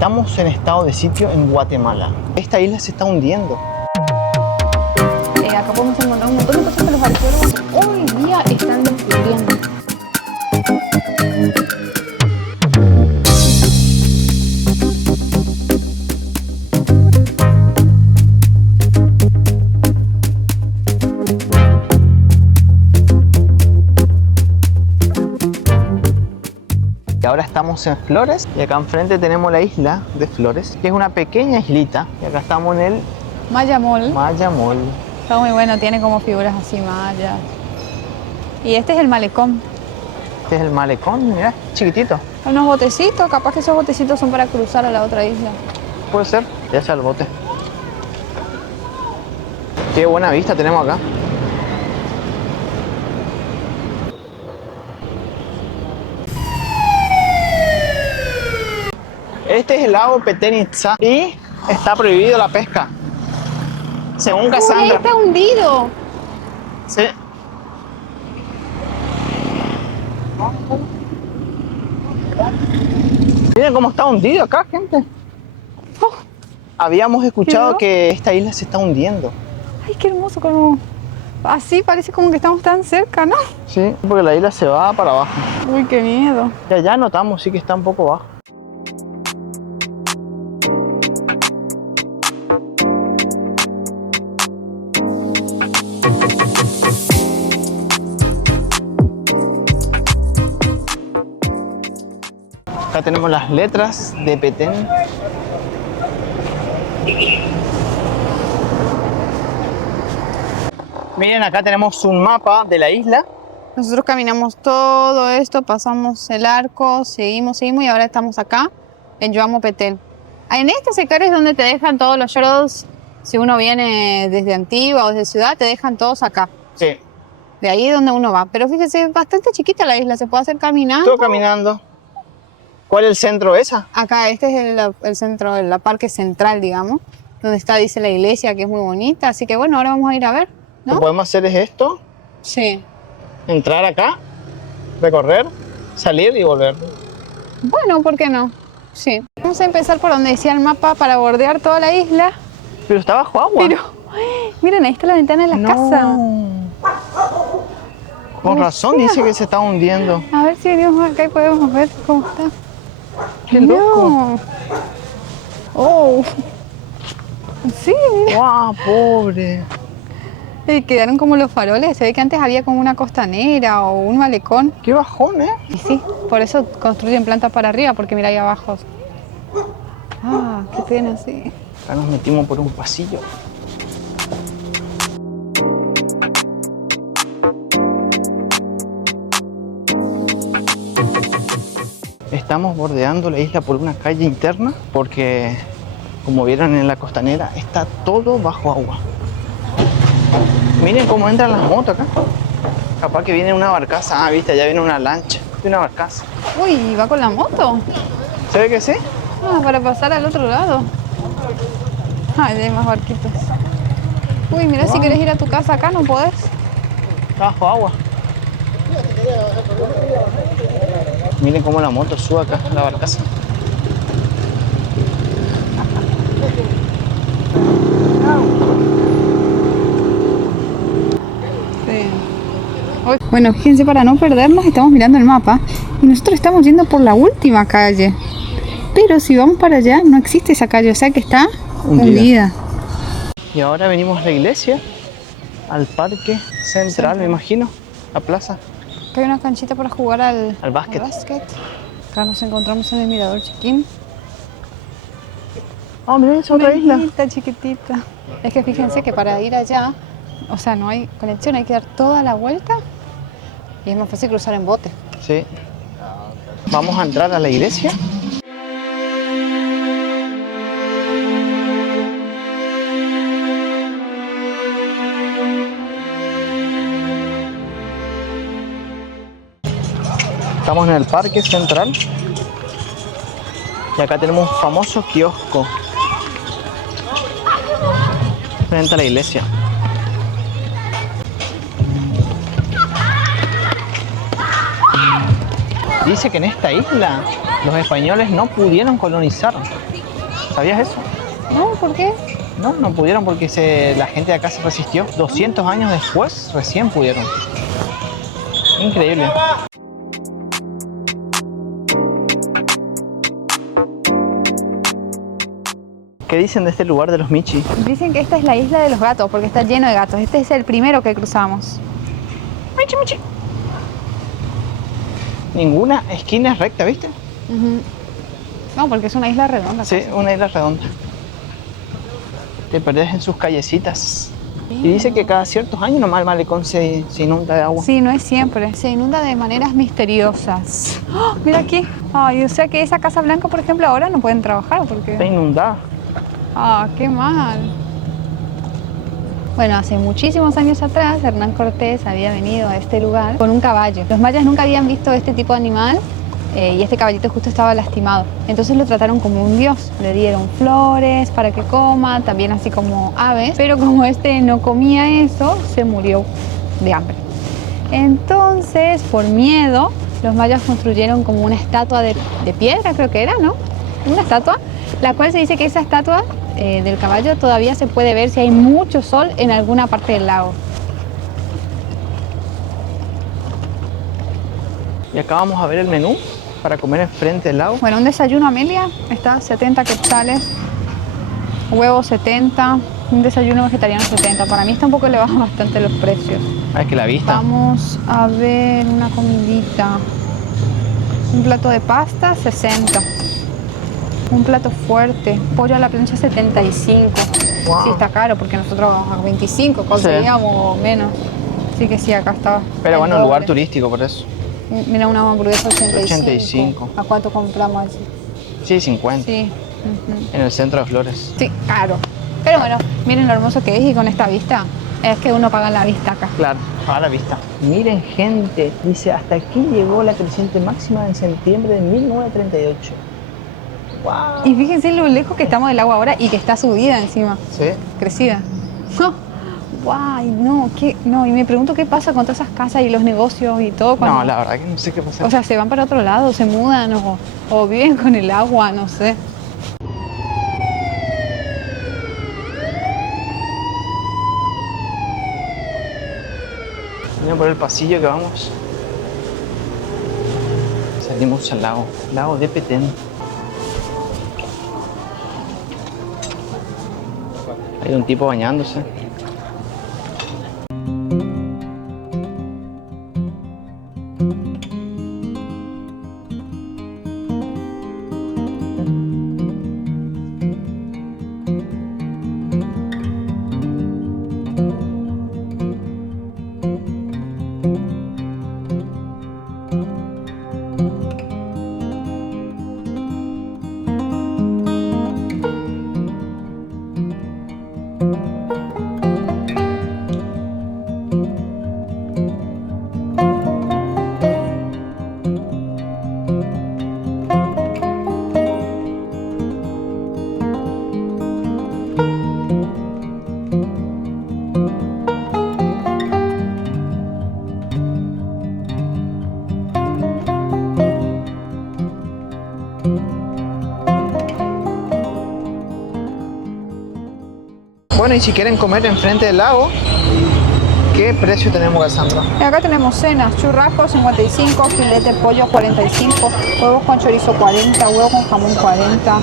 Estamos en estado de sitio en Guatemala. Esta isla se está hundiendo. Acá podemos encontrar un montón de cosas que los arqueólogos hoy día están descubriendo. Y ahora estamos en Flores y acá enfrente tenemos la isla de Flores, que es una pequeña islita. Y acá estamos en el Mayamol. Mayamol. Está muy bueno, tiene como figuras así mayas. Y este es el malecón. Este es el malecón, mirá, chiquitito. Hay unos botecitos, capaz que esos botecitos son para cruzar a la otra isla. Puede ser, ya sea el bote. Qué buena vista tenemos acá. Este es el lago Petén Itzá y está prohibido la pesca. Según ¡Uy, Cassandra. está hundido! Sí. Miren cómo está hundido acá, gente. Oh, Habíamos escuchado ¿qué? que esta isla se está hundiendo. ¡Ay, qué hermoso! Como... Así parece como que estamos tan cerca, ¿no? Sí, porque la isla se va para abajo. ¡Uy, qué miedo! Y allá notamos sí que está un poco bajo. Acá tenemos las letras de Petén. Miren, acá tenemos un mapa de la isla. Nosotros caminamos todo esto, pasamos el arco, seguimos y ahora estamos acá en Yoamo Petén. En este sector es donde te dejan todos los shuttles. Si uno viene desde Antigua o desde Ciudad, te dejan todos acá. Sí. De ahí es donde uno va. Pero fíjese, es bastante chiquita la isla, se puede hacer caminando. Estoy caminando. ¿Cuál es el centro esa? Acá, este es el centro, el parque central, digamos, donde está, dice la iglesia, que es muy bonita. Así que bueno, ahora vamos a ir a ver, Lo ¿no? que podemos hacer es esto. Sí. Entrar acá, recorrer, salir y volver. Bueno, ¿por qué no? Sí. Vamos a empezar por donde decía el mapa para bordear toda la isla. Pero está bajo agua. Pero, miren, ahí está la ventana de la casa. Con razón dice que se está hundiendo. A ver si venimos acá y podemos ver cómo está. ¡Qué loco! Oh. Sí, mira. ¡Guau, pobre! Quedaron como los faroles. Se ve que antes había como una costanera o un malecón. ¡Qué bajón, eh! Y sí, por eso construyen plantas para arriba, porque mira ahí abajo. Ah, qué pena, sí. Acá nos metimos por un pasillo. Estamos bordeando la isla por una calle interna porque, como vieron en la costanera, está todo bajo agua. Miren cómo entran las motos acá. Capaz que viene una barcaza. Ah, viste, allá viene una lancha y una barcaza. Uy, ¿va con la moto? ¿Se ve que sí? Ah, para pasar al otro lado. Ay, hay más barquitos. Uy, mira, si querés ir a tu casa acá, no podés. Está bajo agua. Miren cómo la moto sube acá, la barcaza. Sí. Bueno, fíjense, para no perdernos, estamos mirando el mapa y nosotros estamos yendo por la última calle. Pero si vamos para allá, no existe esa calle, o sea que está hundida. Y ahora venimos a la iglesia, al parque central, me imagino, la plaza. Acá hay una canchita para jugar al básquet. Acá nos encontramos en el mirador chiquín. Oh, miren, es otra isla. Chiquitita. Es que fíjense que para ir allá, o sea, no hay conexión, hay que dar toda la vuelta y es más fácil cruzar en bote. Sí. Vamos a entrar a la iglesia. Estamos en el parque central y acá tenemos un famoso kiosco frente a la iglesia. Dice que en esta isla los españoles no pudieron colonizar. ¿Sabías eso? No, ¿por qué? No, no pudieron porque la gente de acá se resistió. 200 años después recién pudieron. Increíble. ¿Qué dicen de este lugar de los Michi? Dicen que esta es la isla de los gatos porque está lleno de gatos. Este es el primero que cruzamos. Michi, Michi. Ninguna esquina es recta, ¿viste? No, porque es una isla redonda. Sí, una isla redonda. Te perdés en sus callecitas. Y dice que cada ciertos años nomás el malecón se inunda de agua. Sí, no es siempre. Se inunda de maneras misteriosas. ¡Oh! Mira aquí. Ay, o sea que esa Casa Blanca, por ejemplo, ahora no pueden trabajar porque... Está inundada. Ah, qué mal. Bueno, hace muchísimos años atrás, Hernán Cortés había venido a este lugar con un caballo. Los mayas nunca habían visto este tipo de animal y este caballito justo estaba lastimado. Entonces lo trataron como un dios. Le dieron flores para que coma, también así como aves. Pero como este no comía eso, se murió de hambre. Entonces, por miedo, los mayas construyeron como una estatua de piedra, creo que era, ¿no? Una estatua, la cual se dice que esa estatua del caballo todavía se puede ver si hay mucho sol en alguna parte del lago. Y acá vamos a ver el menú para comer enfrente del lago. Bueno, un desayuno, Amelia, está 70 quetzales, huevos 70, un desayuno vegetariano 70. Para mí está un poco elevado bastante los precios. Ah, es que la vista. Vamos a ver una comidita. Un plato de pasta, 60. Un plato fuerte, pollo a la plancha 75. Wow. Sí, está caro porque nosotros a 25 conseguíamos menos. Así que sí, acá está. Pero bueno, doble. lugar turístico por eso. Mira, una hamburguesa 85. 85. ¿A cuánto compramos allí? Sí, 50. Sí. En el centro de Flores. Sí, caro. Pero bueno, miren lo hermoso que es y con esta vista. Es que uno paga la vista acá. Claro, a la vista. Miren, gente, dice, hasta aquí llegó la creciente máxima en septiembre de 1938. ¡Wow! Y fíjense lo lejos que estamos del agua ahora y que está subida encima. Sí. Crecida. ¡Guay! No, no, y me pregunto qué pasa con todas esas casas y los negocios y todo. No, la verdad que no sé qué pasa. O sea, se van para otro lado, se mudan o viven con el agua, no sé. Miren por el pasillo que vamos. Salimos al lago de Petén. Hay un tipo bañándose. Bueno, y si quieren comer enfrente del lago, ¿qué precio tenemos, Cassandra? Acá tenemos cenas, churrasco 55, filete de pollo 45, huevos con chorizo 40, huevos con jamón 40.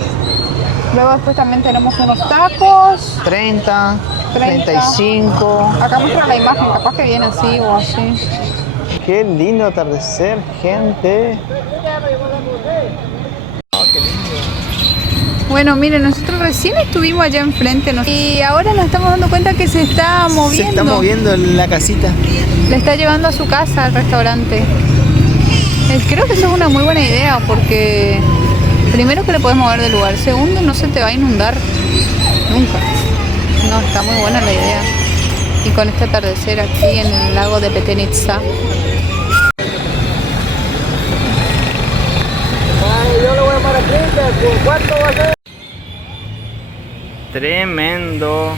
Luego después también tenemos unos tacos. 30, 35. Acá muestra la imagen, capaz que viene así o así. Qué lindo atardecer, gente. Oh, qué lindo. Bueno, miren, nosotros recién estuvimos allá enfrente y ahora nos estamos dando cuenta que se está moviendo. Se está moviendo la casita. Le está llevando a su casa al restaurante. Creo que eso es una muy buena idea porque primero que le puedes mover del lugar, segundo no se te va a inundar nunca. No, está muy buena la idea. Y con este atardecer aquí en el lago de Petén Itzá. Yo lo voy a para frente, ¿cuánto va a ser? Tremendo.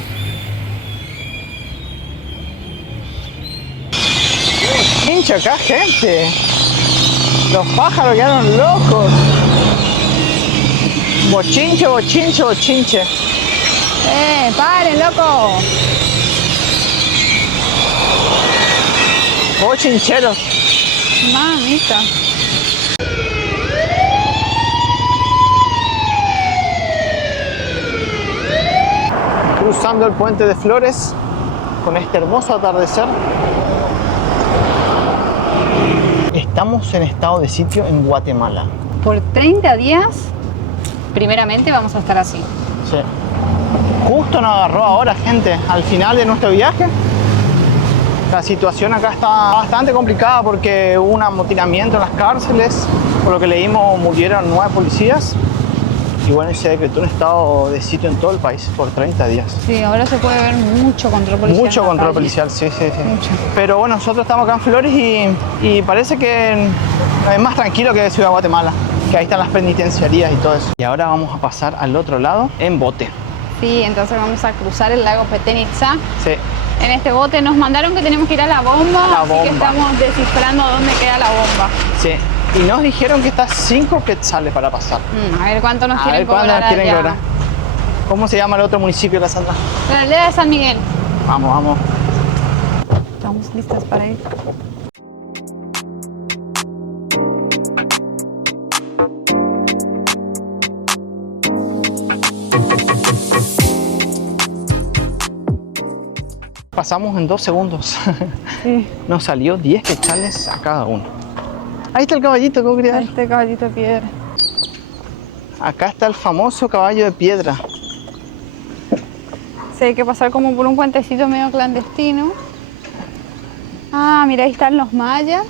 Hincha acá, gente. Los pájaros quedaron locos. Bochinche, bochinche, bochinche. ¡Paren, loco! Bochincheros. Mamita. Cruzando el puente de Flores con este hermoso atardecer. Estamos en estado de sitio en Guatemala. Por 30 días, primeramente vamos a estar así. Sí. Justo nos agarró ahora, gente, al final de nuestro viaje. La situación acá está bastante complicada porque hubo un amotinamiento en las cárceles. Por lo que leímos, murieron 9 policías. Y bueno, se decretó un estado de sitio en todo el país por 30 días. Sí, ahora se puede ver mucho control policial. Mucho control policial, sí. Mucho. Pero bueno, nosotros estamos acá en Flores y parece que es más tranquilo que Ciudad Guatemala, que ahí están las penitenciarías y todo eso. Y ahora vamos a pasar al otro lado en bote. Sí, entonces vamos a cruzar el lago Petén Itzá. Sí. En este bote nos mandaron que tenemos que ir a la bomba, así que estamos descifrando dónde queda la bomba. Sí. Y nos dijeron que está 5 quetzales para pasar. A ver cuánto nos quieren cobrar allá. ¿Cómo se llama el otro municipio, Cassandra? La aldea de San Miguel. Vamos, vamos. Estamos listas para ir. Pasamos en 2 segundos. Sí. Nos salió 10 quetzales a cada uno. Ahí está el caballito, ¿cómo quería ver? Este caballito de piedra. Acá está el famoso caballo de piedra. Sí, hay que pasar como por un puentecito medio clandestino. Ah, mira, ahí están los mayas.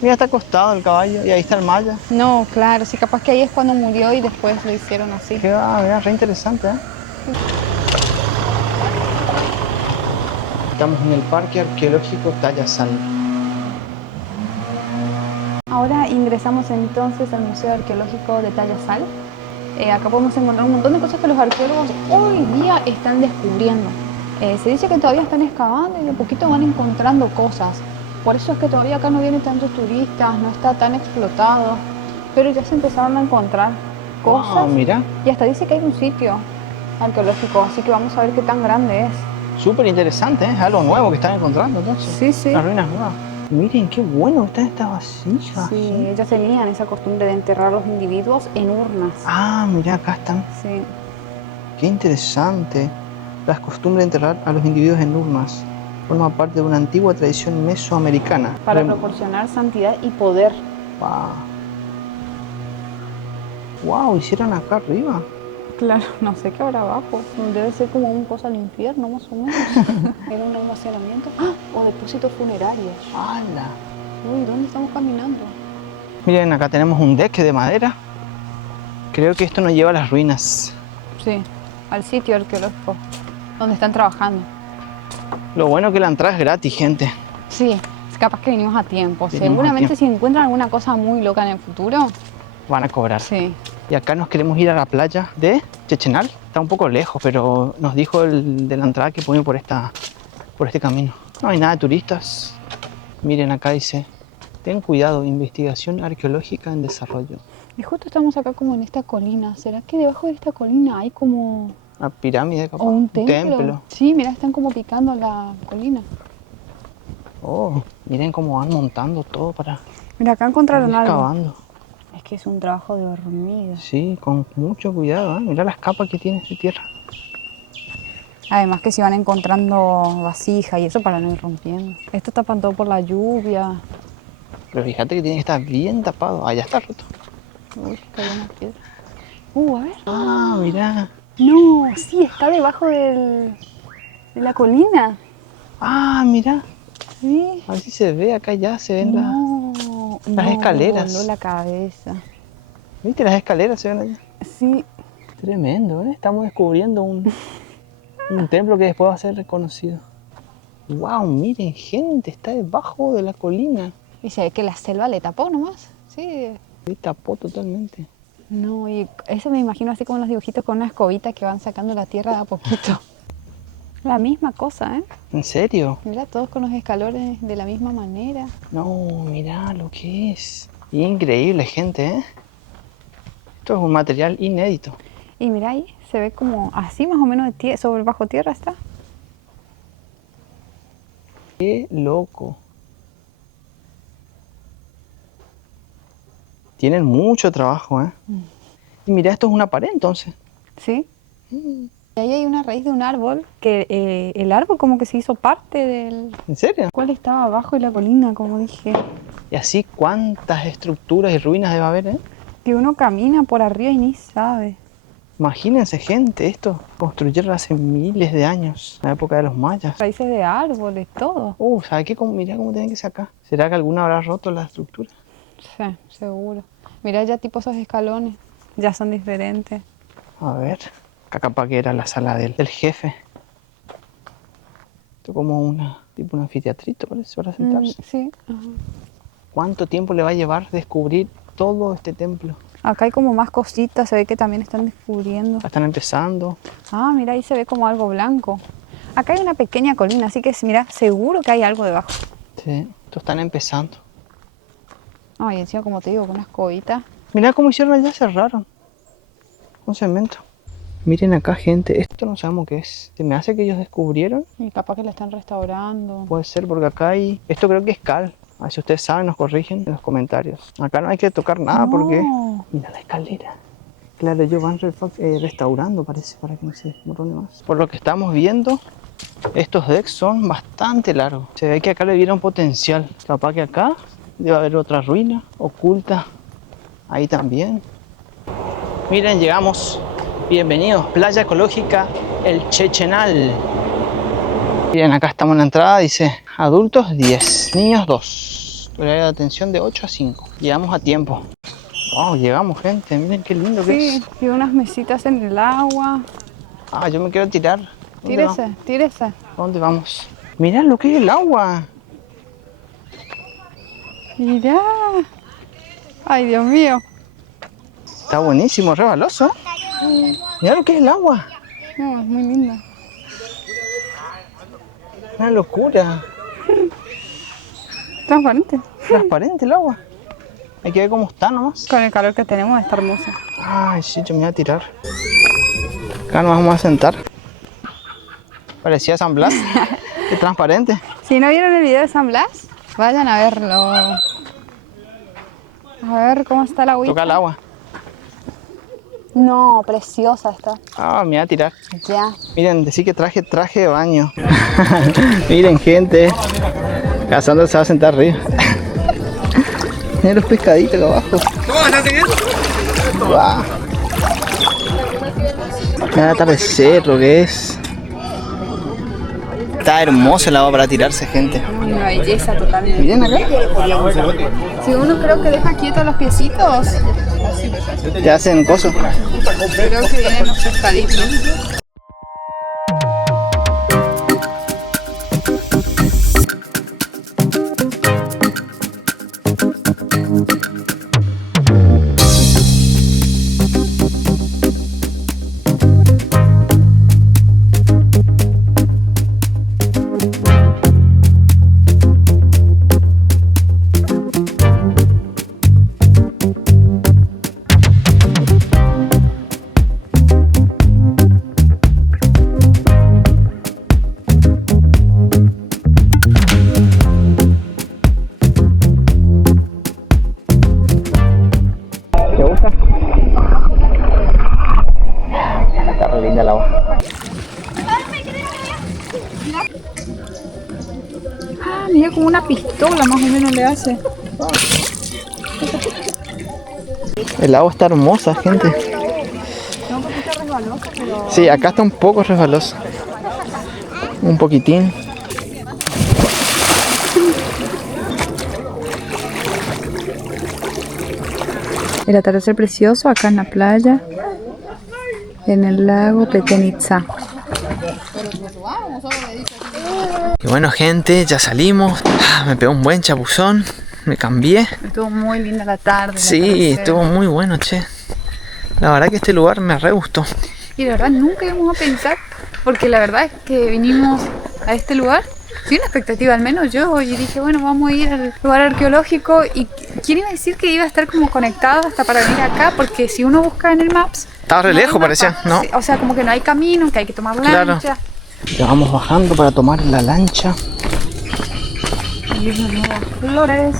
Mira, está acostado el caballo y ahí está el maya. No, claro, sí, capaz que ahí es cuando murió y después lo hicieron así. Qué va, mira, re interesante, ¿eh? Estamos en el Parque Arqueológico Tayasal. Ahora ingresamos entonces al Museo Arqueológico de Tayasal. Acá podemos encontrar un montón de cosas que los arqueólogos hoy día están descubriendo. Se dice que todavía están excavando y de a poquito van encontrando cosas. Por eso es que todavía acá no vienen tantos turistas, no está tan explotado. Pero ya se empezaron a encontrar cosas. Wow, mira. Y hasta dice que hay un sitio arqueológico, así que vamos a ver qué tan grande es. Súper interesante, ¿eh? Es algo nuevo que están encontrando entonces. Sí, sí. Las ruinas nuevas. Miren qué bueno que están estas vasijas. Sí, ¿eh? ellos tenían esa costumbre de enterrar a los individuos en urnas. Ah, mira, acá están. Sí. Qué interesante. Las costumbres de enterrar a los individuos en urnas forma parte de una antigua tradición mesoamericana. Para proporcionar santidad y poder. Wow, hicieron acá arriba. Claro, no sé qué habrá abajo. Debe ser como un cosa al infierno, más o menos. Era un almacenamiento. ¡Ah! O depósitos funerarios. ¡Hala! Uy, ¿dónde estamos caminando? Miren, acá tenemos un deck de madera. Creo que esto nos lleva a las ruinas. Sí, al sitio arqueológico donde están trabajando. Lo bueno es que la entrada es gratis, gente. Sí, es capaz que venimos a tiempo. Venimos Seguramente a tiempo. si encuentran alguna cosa muy loca en el futuro. Van a cobrar. Sí. Y acá nos queremos ir a la playa de Chechenal. Está un poco lejos, pero nos dijo el de la entrada que puede ir por este camino. No hay nada de turistas. Miren, acá dice: ten cuidado, investigación arqueológica en desarrollo. Y justo estamos acá como en esta colina. ¿Será que debajo de esta colina hay como... Una pirámide, capaz. o un templo? Sí, mira, están como picando la colina. Oh, miren cómo van montando todo para Mira, acá encontraron ir algo. excavando. Es que es un trabajo de hormiga. Sí, con mucho cuidado, ¿eh? Mirá las capas que tiene de tierra. Además que se van encontrando vasija y eso para no ir rompiendo. Esto tapan todo por la lluvia. Pero fíjate que tiene que estar bien tapado. Ah, ya está roto. Uy, cayó una piedra. A ver. Ah, mirá. No, sí, está debajo de la colina. Ah, mirá. Sí. A ver si se ve, acá ya se ven las escaleras. Voló la cabeza. ¿Viste? Las escaleras se ven allá. Sí. Tremendo, ¿eh? Estamos descubriendo un templo que después va a ser reconocido. ¡Wow! Miren, gente, está debajo de la colina. Y se ve que la selva le tapó nomás. Sí. Se tapó totalmente. No, y eso me imagino así como en los dibujitos con una escobita que van sacando la tierra de a poquito. La misma cosa, ¿eh? ¿En serio? Mira, todos con los escalones de la misma manera. No, mirá lo que es. Increíble, gente, ¿eh? Esto es un material inédito. Y mira ahí, se ve como así más o menos de sobre bajo tierra está. ¡Qué loco! Tienen mucho trabajo, ¿eh? Y mira, esto es una pared entonces. Sí. Y ahí hay una raíz de un árbol, que el árbol como que se hizo parte del... ¿En serio? ¿Cuál estaba abajo de la colina, como dije? Y así cuántas estructuras y ruinas debe haber, ¿eh? Que uno camina por arriba y ni sabe. Imagínense, gente, esto construyeron hace miles de años, en la época de los mayas. Raíces de árboles, todo. ¿Sabes qué? Mirá cómo tienen que ser acá. ¿Será que alguna habrá roto la estructura? Sí, seguro. Mira ya tipo esos escalones, ya son diferentes. A ver, acá capaz que era la sala del jefe. Esto como tipo un anfiteatrito, parece, para sentarse. Sí. Ajá. ¿Cuánto tiempo le va a llevar descubrir todo este templo? Acá hay como más cositas, se ve que también están descubriendo. Están empezando. Ah, mira, ahí se ve como algo blanco. Acá hay una pequeña colina, así que mira, seguro que hay algo debajo. Sí, esto están empezando. Ay, encima como te digo, con unas cobitas. Mirá cómo hicieron allá, cerraron. Con cemento. Miren acá, gente, esto no sabemos qué es. Se me hace que ellos descubrieron. Y capaz que la están restaurando. Puede ser porque acá hay... Esto creo que es cal. A ver si ustedes saben, nos corrigen en los comentarios. Acá no hay que tocar nada porque... Mira la escalera. Claro, ellos van restaurando, parece, para que no se desmorone más. Por lo que estamos viendo, estos decks son bastante largos. Se ve que acá le dieron potencial. Capaz que acá debe haber otra ruina oculta. Ahí también. Miren, llegamos. Bienvenidos, Playa Ecológica El Chechenal. Miren, acá estamos en la entrada, dice adultos 10, niños 2. Horario de atención de 8 a 5. Llegamos a tiempo. Wow, llegamos, gente. Miren qué lindo que es. Sí, y unas mesitas en el agua. Ah, yo me quiero tirar. Tírese, tírese. ¿A dónde vamos? Mirá lo que es el agua. Mirá. Ay, Dios mío. Está buenísimo, resbaloso. Mirá lo que es el agua. No, es muy linda. Una locura. Transparente. Transparente el agua. Hay que ver cómo está nomás. Con el calor que tenemos está hermosa. Ay, sí, yo me voy a tirar. Acá nos vamos a sentar. Parecía San Blas. Qué transparente. Si no vieron el video de San Blas, vayan a verlo. A ver cómo está la agüita. Toca el agua. No, preciosa está. Ah, me voy a tirar. Ya. Miren, decir que traje de baño. Miren, gente. Casandra se va a sentar arriba. Miren los pescaditos acá abajo. ¿Cómo estás siguiendo? Wow. Mira el atardecer, lo que es. Está hermoso el agua para tirarse, gente. Una belleza totalmente. Miren acá. Si uno creo que deja quietos los piecitos, Ya hacen cosas. creo que vienen los pescaditos. ¿Te gusta? Está re linda el agua. Ah, mira como una pistola más o menos le hace. El agua está hermosa, gente. No, porque está resbalosa, pero... Sí, acá está un poco resbaloso. Un poquitín. El atardecer precioso acá en la playa, en el lago Petenitsa. Y bueno, gente, ya salimos. Me pegó un buen chapuzón. Me cambié. Estuvo muy linda la tarde. Sí, estuvo muy bueno, che. La verdad que este lugar me re gustó. Y de verdad nunca íbamos a pensar, porque la verdad es que vinimos a este lugar Fui una expectativa, al menos yo, y dije, bueno, vamos a ir al lugar arqueológico. ¿Y quién iba a decir que iba a estar como conectado hasta para venir acá? Porque si uno busca en el Maps... Estaba re lejos, parecía, ¿no? Sí, o sea, como que no hay camino, que hay que tomar lancha. Ya vamos bajando para tomar la lancha. Y unas nuevas flores.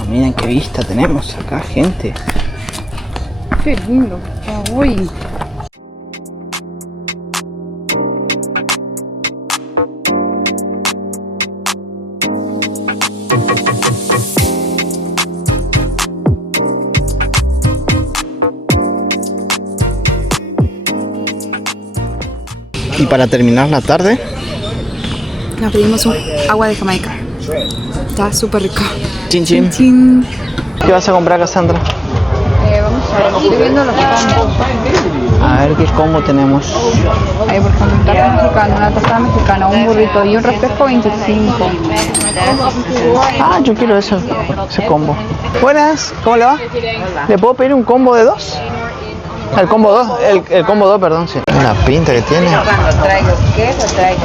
Oh, miren qué vista tenemos acá, gente. Qué lindo. Uy. Y para terminar la tarde, Nos pedimos un agua de Jamaica. Está súper rico. chin chin. Chin. ¿Qué vas a comprar, Cassandra? Vamos a ver, estoy viendo los combos. A ver qué combo tenemos. Ahí, por ejemplo, un taco mexicano, una tostada mexicana, un burrito y un refresco 25. Ah, yo quiero ese combo. Buenas, ¿cómo le va? ¿Le puedo pedir un combo de 2? El combo 2, el combo 2, perdón, sí. La pinta que tiene. Traigo queso, traigo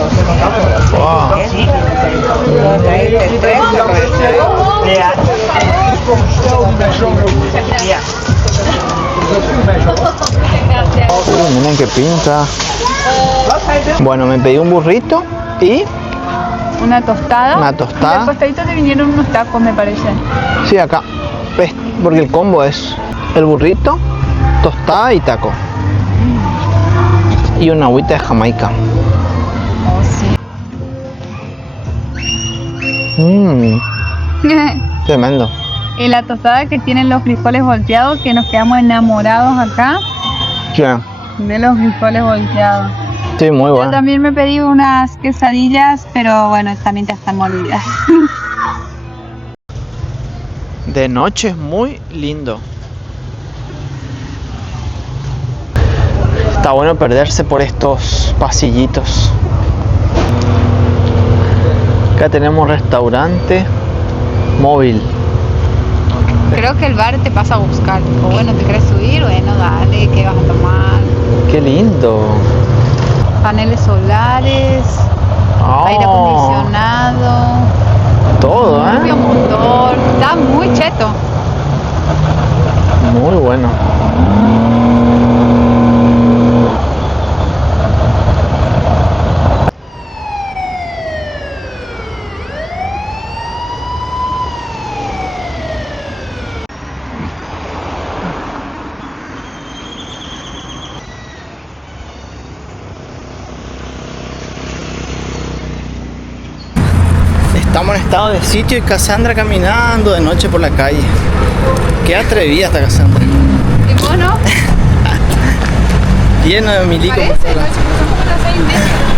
Wow. Uy, miren qué pinta. Bueno, me pedí un burrito y Una tostada. una tostada. Al costadito te vinieron unos tacos, me parece. Sí, acá. ¿Ves? Porque el combo es el burrito, tostada y taco. Y una agüita de Jamaica. Oh, sí. Tremendo. Y la tostada que tienen los frijoles volteados, que nos quedamos enamorados acá Sí, de los frijoles volteados. sí, muy Yo bueno. también me pedí unas quesadillas, pero bueno, también ya están molidas. De noche es muy lindo. Está bueno perderse por estos pasillitos. Acá tenemos restaurante móvil. Creo que el bar te pasa a buscar. O bueno, ¿te quieres subir? Bueno, dale, ¿qué vas a tomar? Qué lindo. Paneles solares, Oh, aire acondicionado, todo, propio ¿eh? motor. Está muy cheto. Muy bueno. Estamos en estado de sitio y Cassandra caminando de noche por la calle. Qué atrevida esta Cassandra. ¿Y vos no? Lleno de milicos. Parece, noche, son como las 6:30.